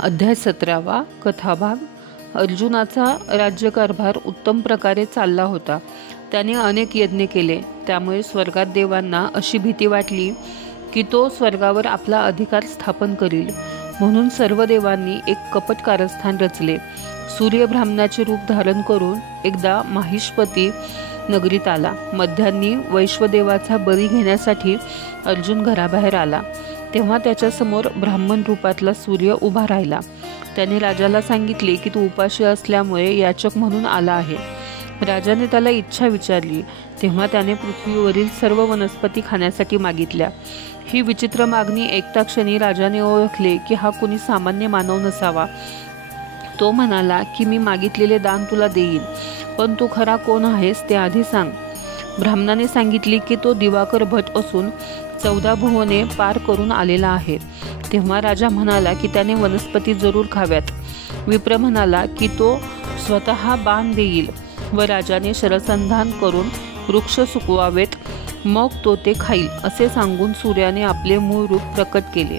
अध्याय 17 कथाभाग। अर्जुनाचा राज्यकारभार उत्तम प्रकारे चालला होता। त्याने अनेक यज्ञ केले, त्यामुळे स्वर्गात देवांना अशी भीती वाटली की तो स्वर्गावर आपला अधिकार स्थापन करील। म्हणून सर्व देवांनी एक कपट कारस्थान रचले। सूर्य ब्राह्मणाचे रूप धारण करून एकदा माहिष्मती नगरीत आला। मध्यान्नी वैश्वदेवाचा बळी घेण्यासाठी अर्जुन घराबाहेर आला, तेव्हा त्याच्या समोर ब्राह्मण रूपातला सूर्य उभा राहिला। त्याने राजाला सांगितले की तू उपाशी असल्यामुळे याचक म्हणून आला आहे। राजाने त्याला इच्छा विचारली, तेव्हा त्याने पृथ्वीवरील सर्व वनस्पती खाण्यासाठी मागितल्या। ही विचित्र मागणी ऐकता क्षणी राजाने ओळखले की हा कोणी सामान्य मानव नसावा। तो म्हणाला की मी मागितलेले दान तुला देईन, पण तू खरा कोण आहेस ते आधी सांग। ब्राह्मणाने सांगितले की तो दिवाकर भट असून 14 भुवने पार करून आलेला आहे। तेव्हा राजा म्हणाला की त्याने वनस्पती जरूर खाव्यात। विप्र म्हणाला की तो स्वतः बाण देईल व राजाने शरसंधान करून वृक्ष सुकवावेत, मग तो ते खाईल असे सांगून सूर्याने आपले मूळ रूप प्रकट केले।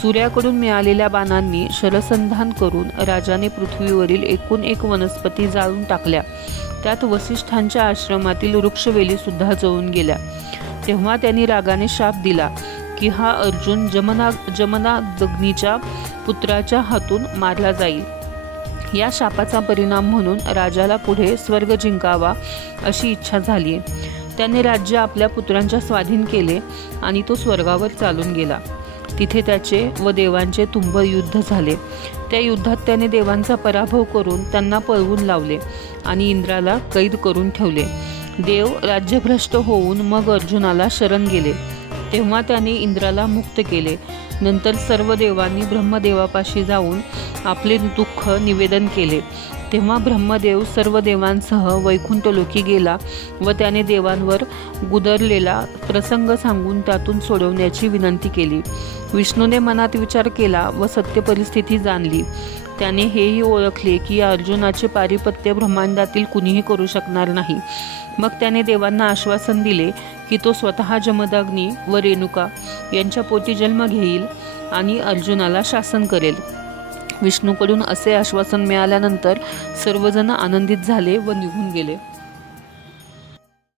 सूर्याकडून मिळालेल्या बाणांनी शरसंधान करून राजाने पृथ्वीवरील एकूण एक वनस्पती जाळून टाकल्या। त्यात वसिष्ठांच्या आश्रमातील वृक्षवेली सुद्धा जळून गेल्या। तेव्हा त्यांनी रागाने शाप दिला की हा अर्जुन जमदग्नीच्या पुत्राच्या हातून मारला जाईल। या शापाचा परिणाम म्हणून राजाला पुढे स्वर्ग जिंकावा अशी इच्छा झाली। त्याने राज्य आपल्या पुत्रांच्या स्वाधीन केले आणि तो स्वर्गावर चालून गेला। तिथे त्याचे व देवांचे तुंबळ युद्ध झाले। त्या युद्धात त्याने देवांचा पराभव करून त्यांना पळवून लावले आणि इंद्राला कैद करून ठेवले। देव राज्यभ्रष्ट होऊन मग अर्जुनाला शरण गेले, तेव्हा त्याने इंद्राला मुक्त केले। नंतर सर्व देवांनी ब्रह्मदेवापाशी जाऊन आपले दुःख निवेदन केले। तेव्हा ब्रह्मदेव सर्व देवांसह वैकुंठ लोकी गेला व त्याने देवांवर गुदरलेला प्रसंग सांगून त्यातून सोडवण्याची विनंती केली। विष्णूने मनात विचार केला व सत्य परिस्थिती जाणली। त्याने हेही ओळखले की या अर्जुनाचे पारिपत्य ब्रह्मांडातील कुणीही करू शकणार नाही। मग त्याने देवांना आश्वासन दिले की तो स्वतः जमदग्नी व रेणुका यांच्या पोटी जन्म घेईल आणि अर्जुनाला शासन करेल। विष्णूकडून असे आश्वासन मिळाल्यानंतर सर्वजण आनंदित झाले व निघून गेले।